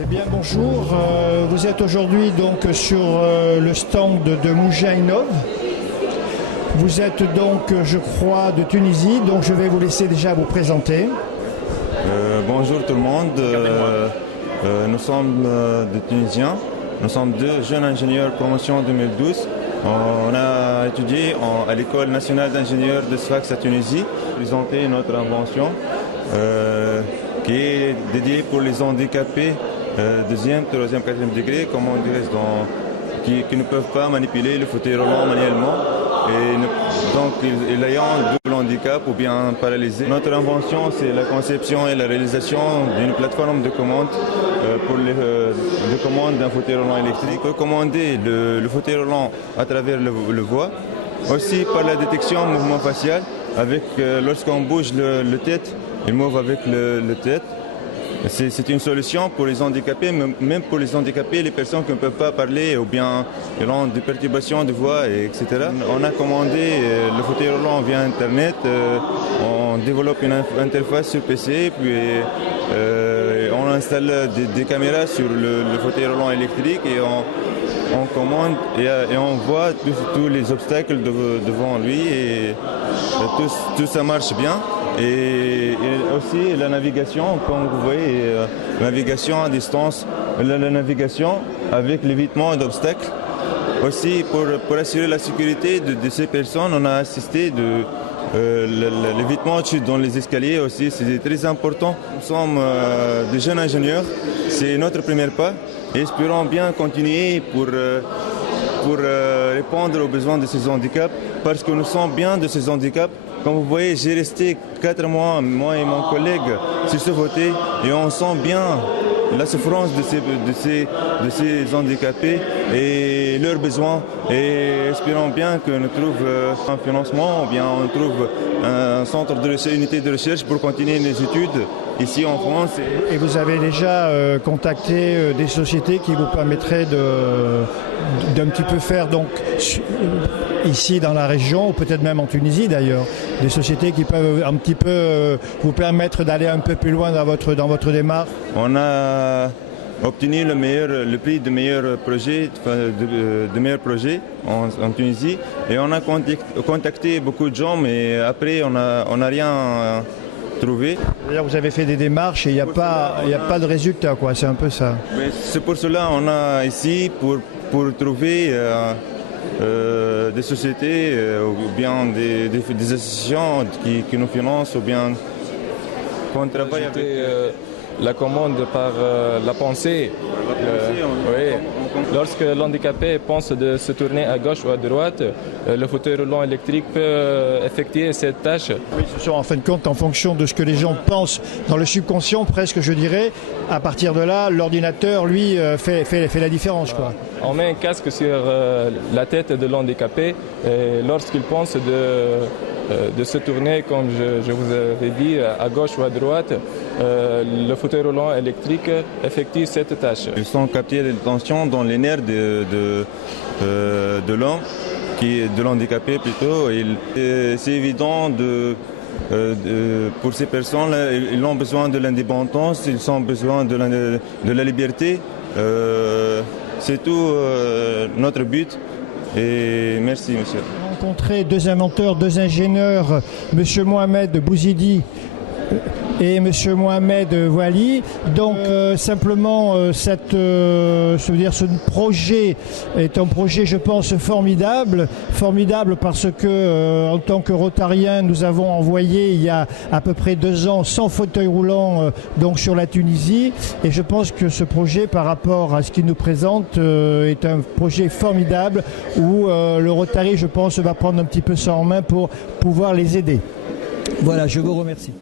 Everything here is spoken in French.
Eh bien bonjour, vous êtes aujourd'hui donc sur le stand de Mougin Innov. Vous êtes donc, je crois, de Tunisie, donc je vais vous laisser déjà vous présenter. Bonjour tout le monde, nous sommes des Tunisiens, nous sommes deux jeunes ingénieurs promotion 2012. On a étudié à l'École nationale d'ingénieurs de Sfax à Tunisie, présenter notre invention qui est dédiée pour les handicapés deuxième, troisième, quatrième degré, comment on dirait, qui ne peuvent pas manipuler le fauteuil roulant manuellement. Donc, il ayant un double handicap ou bien paralysé. Notre invention, c'est la conception et la réalisation d'une plateforme de commande pour de commande d'un fauteuil roulant électrique. On peut commander le fauteuil roulant à travers le voie, aussi par la détection mouvement facial. Lorsqu'on bouge le tête, il move avec le tête. C'est une solution pour les handicapés, même pour les handicapés, les personnes qui ne peuvent pas parler ou bien ils ont des perturbations de voix, etc. On a commandé le fauteuil roulant via Internet, on développe une interface sur PC, puis on installe des caméras sur le fauteuil roulant électrique et on commande et on voit tous les obstacles devant lui et tout ça marche bien. Et aussi la navigation, comme vous voyez, navigation à distance, la navigation avec l'évitement d'obstacles. Aussi pour assurer la sécurité de ces personnes, on a assisté l'évitement dans les escaliers aussi, c'est très important. Nous sommes des jeunes ingénieurs, c'est notre premier pas et espérons bien continuer pour répondre aux besoins de ces handicaps parce que nous sommes bien de ces handicaps. Comme vous voyez, j'ai resté 4 mois, moi et mon collègue, sur ce fauteuil et on sent bien la souffrance de ces handicapés et leurs besoins. Et espérons bien que nous trouvions un financement ou bien on trouve un centre de recherche, unité de recherche pour continuer les études ici en France. Et vous avez déjà contacté des sociétés qui vous permettraient d'un petit peu faire donc ici dans la région, ou peut-être même en Tunisie d'ailleurs, des sociétés qui peuvent un petit peu vous permettre d'aller un peu plus loin dans votre démarche? On a obtenu le prix de meilleur projet, en Tunisie et on a contacté beaucoup de gens, mais après on n'a rien trouvé. D'ailleurs, vous avez fait des démarches et il n'y a pas de résultat, quoi. C'est un peu ça. C'est pour cela qu'on a ici pour trouver des sociétés ou bien des associations qui nous financent ou bien qu'on travaille avec. La commande par la pensée. Lorsque l'handicapé pense de se tourner à gauche ou à droite, le fauteuil roulant électrique peut effectuer cette tâche. Oui, ce sont en fin de compte en fonction de ce que les gens pensent dans le subconscient, presque je dirais. À partir de là, l'ordinateur, lui, fait la différence, quoi. On met un casque sur la tête de l'handicapé et lorsqu'il pense de se tourner, comme je vous avais dit, à gauche ou à droite, le fauteuil roulant électrique effectue cette tâche. Ils sont captés les tensions dans les nerfs de l'homme, de l'handicapé plutôt. C'est évident pour ces personnes, ils ont besoin de l'indépendance, ils ont besoin de la liberté. C'est tout notre but. Et merci, monsieur. Rencontré deux inventeurs, deux ingénieurs, monsieur Mohamed Bouzidi et monsieur Mohamed Wali. Donc simplement ce projet est un projet, je pense, formidable parce que en tant que Rotarien, nous avons envoyé il y a à peu près 2 ans 100 fauteuils roulants donc sur la Tunisie, et je pense que ce projet, par rapport à ce qu'il nous présente, est un projet formidable où le Rotary, je pense, va prendre un petit peu ça en main pour pouvoir les aider. Voilà, je vous remercie.